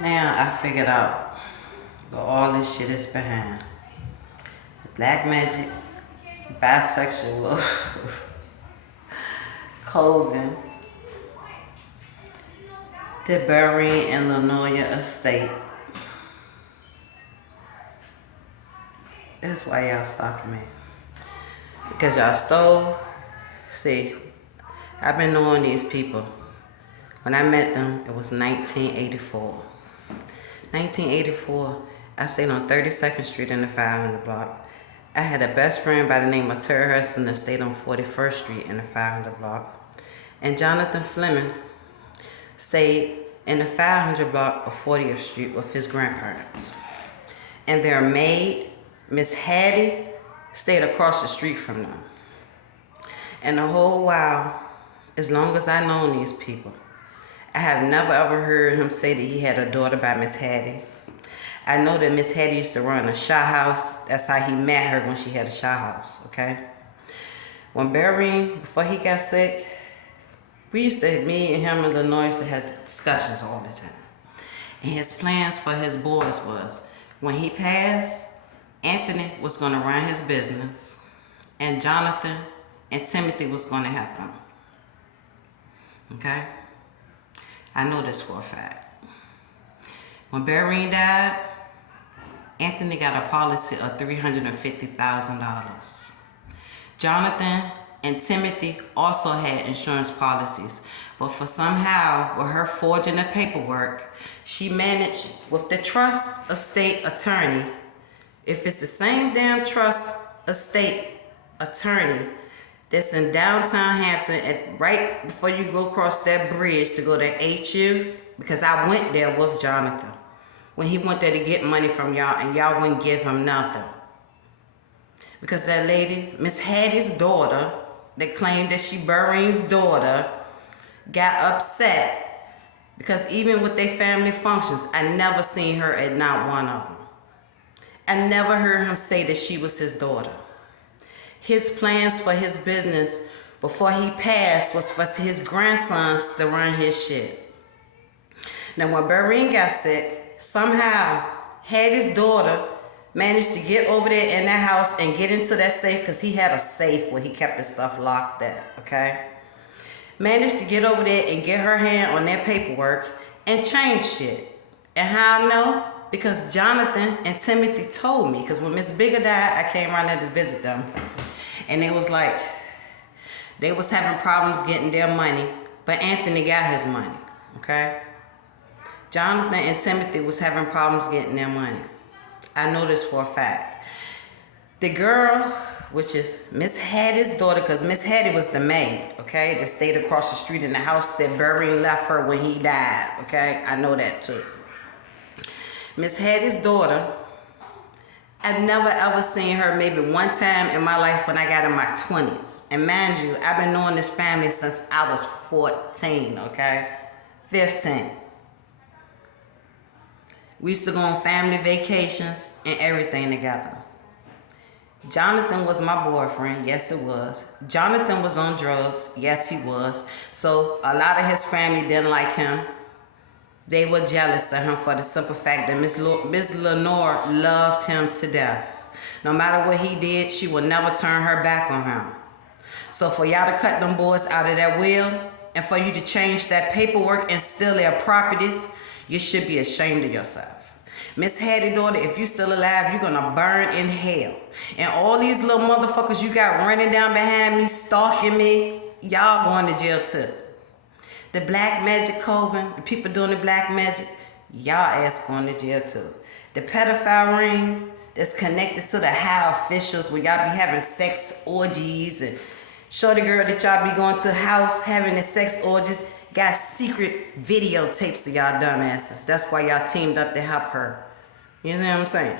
Now I figured out what all this shit is behind. Black magic, bisexual, Coven, the burying in Lanoya estate. That's why y'all stalking me. Because y'all stole. See, I've been knowing these people. When I met them, it was 1984. 1984, I stayed on 32nd Street in the 500 block. I had a best friend by the name of Terry Hurston that stayed on 41st Street in the 500 block. And Jonathan Fleming stayed in the 500 block of 40th Street with his grandparents. And their maid, Miss Hattie, stayed across the street from them. And the whole while, as long as I known these people, I have never ever heard him say that he had a daughter by Miss Hattie. I know that Miss Hattie used to run a shot house. That's how he met her, when she had a shot house, okay? When Barry, before he got sick, me and him and Lenore used to have discussions all the time. And his plans for his boys was, when he passed, Anthony was going to run his business, and Jonathan and Timothy was going to help him. Okay? I know this for a fact. When Barry died, Anthony got a policy of $350,000. Jonathan and Timothy also had insurance policies, but for somehow, with her forging the paperwork, she managed with the trust estate attorney. If it's the same damn trust estate attorney that's in downtown Hampton, right before you go across that bridge to go to HU, because I went there with Jonathan when he went there to get money from y'all, and y'all wouldn't give him nothing. Because that lady, Miss Hattie's daughter, that claimed that she Burring's daughter, got upset because even with their family functions, I never seen her at not one of them. I never heard him say that she was his daughter. His plans for his business before he passed was for his grandsons to run his shit. Now when Burring got sick, somehow Hattie's daughter managed to get over there in that house and get into that safe, because he had a safe where he kept his stuff locked at, okay? Managed to get over there and get her hand on that paperwork and change shit. And how I know? Because Jonathan and Timothy told me, because when Miss Bigger died, I came around there to visit them. And it was like, they was having problems getting their money, but Anthony got his money, okay? Jonathan and Timothy was having problems getting their money. I know this for a fact. The girl, which is Miss Hattie's daughter, because Miss Hattie was the maid, okay, that stayed across the street in the house that Burring left her when he died, okay? I know that too. Miss Hattie's daughter, I never ever seen her maybe one time in my life when I got in my 20s. And mind you, I've been knowing this family since I was 14, okay? 15. We used to go on family vacations and everything together. Jonathan was my boyfriend. Yes, it was. Jonathan was on drugs. Yes, he was. So a lot of his family didn't like him. They were jealous of him for the simple fact that Miss Lenore loved him to death. No matter what he did, she would never turn her back on him. So for y'all to cut them boys out of that will, and for you to change that paperwork and steal their properties, you should be ashamed of yourself. Miss Hattie daughter, if you still alive, you're gonna burn in hell. And all these little motherfuckers you got running down behind me, stalking me, y'all going to jail too. The Black Magic Coven, the people doing the black magic, y'all ass going to jail too. The pedophile ring that's connected to the high officials where y'all be having sex orgies, and shorty girl that y'all be going to house having the sex orgies, got secret videotapes of y'all dumbasses. That's why y'all teamed up to help her. You know what I'm saying?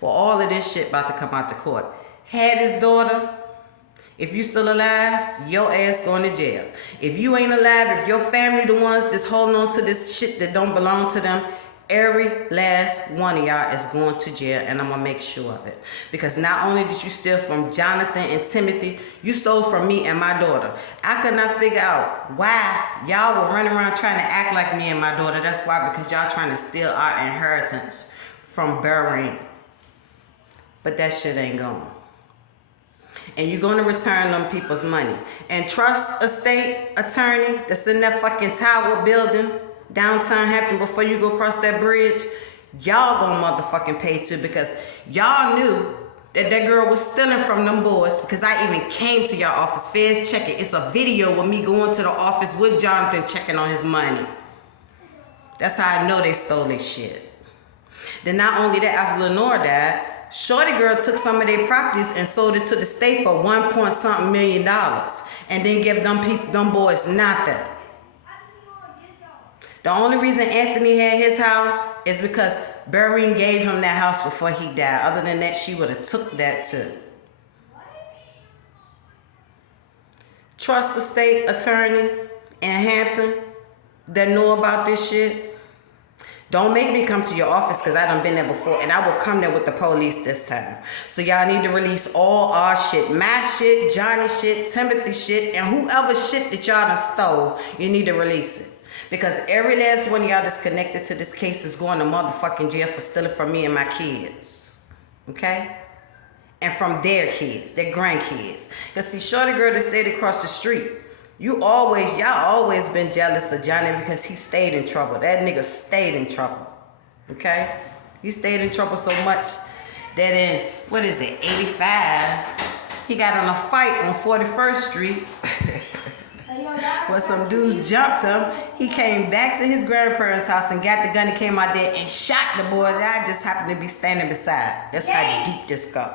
Well, all of this shit about to come out the court. Hattie's daughter, if you still alive, your ass going to jail. If you ain't alive, if your family the ones that's holding on to this shit that don't belong to them, Every last one of y'all is going to jail, and I'm going to make sure of it. Because not only did you steal from Jonathan and Timothy, you stole from me and my daughter. I could not figure out why y'all were running around trying to act like me and my daughter. That's why, because y'all trying to steal our inheritance from Bahrain. But that shit ain't going. And you're going to return them people's money. And trust a state attorney that's in that fucking tower building downtown Hampton before you go across that bridge, y'all gonna motherfucking pay too, because y'all knew that that girl was stealing from them boys, because I even came to your office. Feds check it. It's a video with me going to the office with Jonathan checking on his money. That's how I know they stole their shit. Then not only that, after Lenore died, Shorty girl took some of their properties and sold it to the state for $1.something million, and then give them boys nothing. The only reason Anthony had his house is because Bahrain gave him that house before he died. Other than that, she would have took that too. Trust a state attorney in Hampton that know about this shit. Don't make me come to your office, because I done been there before, and I will come there with the police this time. So y'all need to release all our shit. My shit, Johnny shit, Timothy shit, and whoever shit that y'all done stole, you need to release it. Because every last one of y'all that's connected to this case is going to motherfucking jail for stealing from me and my kids. Okay? And from their kids, their grandkids. Because see, Shorty girl that stayed across the street, y'all always been jealous of Johnny because he stayed in trouble. That nigga stayed in trouble. Okay? He stayed in trouble so much that in, 85, he got in a fight on 41st Street. When some dudes jumped him, he came back to his grandparents' house and got the gun and came out there and shot the boy that I just happened to be standing beside. That's how deep this go.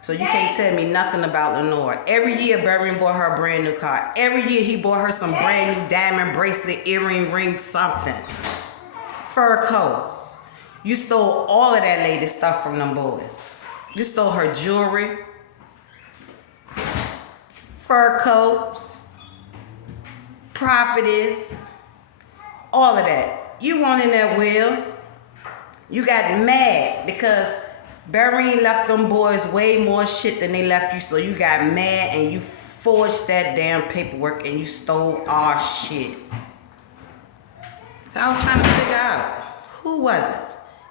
So you can't tell me nothing about Lenore. Every year, Bahrain bought her a brand new car. Every year, he bought her some brand new diamond bracelet, earring, ring, something. Fur coats. You stole all of that lady stuff from them boys. You stole her jewelry, fur coats, properties, all of that. You weren't in that will. You got mad because Bahrain left them boys way more shit than they left you, so you got mad and you forged that damn paperwork and you stole our shit. So I was trying to figure out, who was it?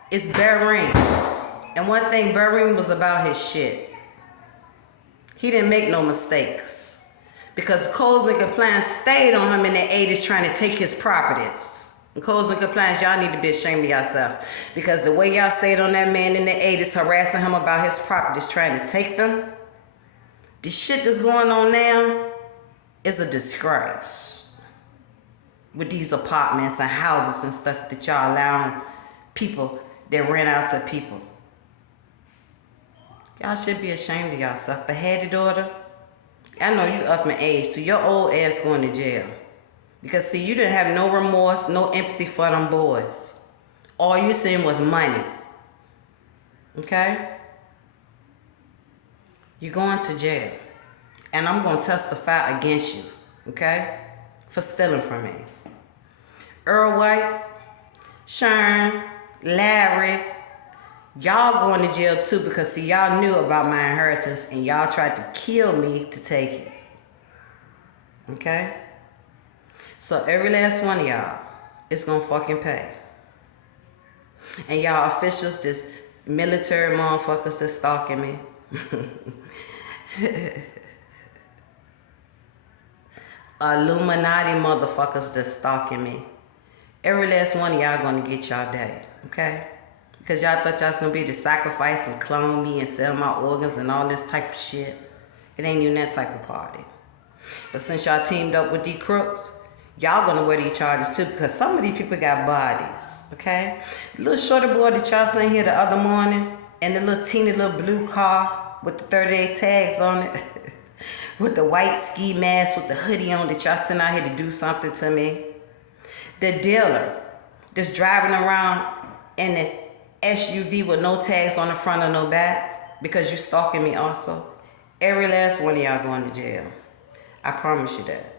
It's Bahrain. And one thing, Bahrain was about his shit. He didn't make no mistakes. Because the Codes and Compliance stayed on him in the 80s trying to take his properties. And Codes and Compliance, y'all need to be ashamed of yourself. Because the way y'all stayed on that man in the 80s, harassing him about his properties, trying to take them, the shit that's going on now is a disgrace. With these apartments and houses and stuff that y'all allow people that rent out to people. Y'all should be ashamed of yourself. But had the daughter, I know you up in age, so your old ass going to jail. Because see, you didn't have no remorse, no empathy for them boys. All you seen was money. Okay? You're going to jail. And I'm going to testify against you. Okay? For stealing from me. Earl White, Sharon, Larry, y'all going to jail too, because see, y'all knew about my inheritance and y'all tried to kill me to take it. Okay? So every last one of y'all is going to fucking pay. And y'all officials, this military motherfuckers that's stalking me. Illuminati motherfuckers that's stalking me. Every last one of y'all going to get y'all day. Okay? Because y'all thought y'all was going to be able to sacrifice and clone me and sell my organs and all this type of shit. It ain't even that type of party. But since y'all teamed up with these crooks, y'all gonna wear these charges too, because some of these people got bodies, okay? The little shorty boy that y'all seen here the other morning, and the little teeny little blue car with the 38 tags on it, with the white ski mask with the hoodie on that y'all sent out here to do something to me. The dealer that's driving around in the SUV with no tags on the front or no back, because you stalking me also. Every last one of y'all going to jail. I promise you that.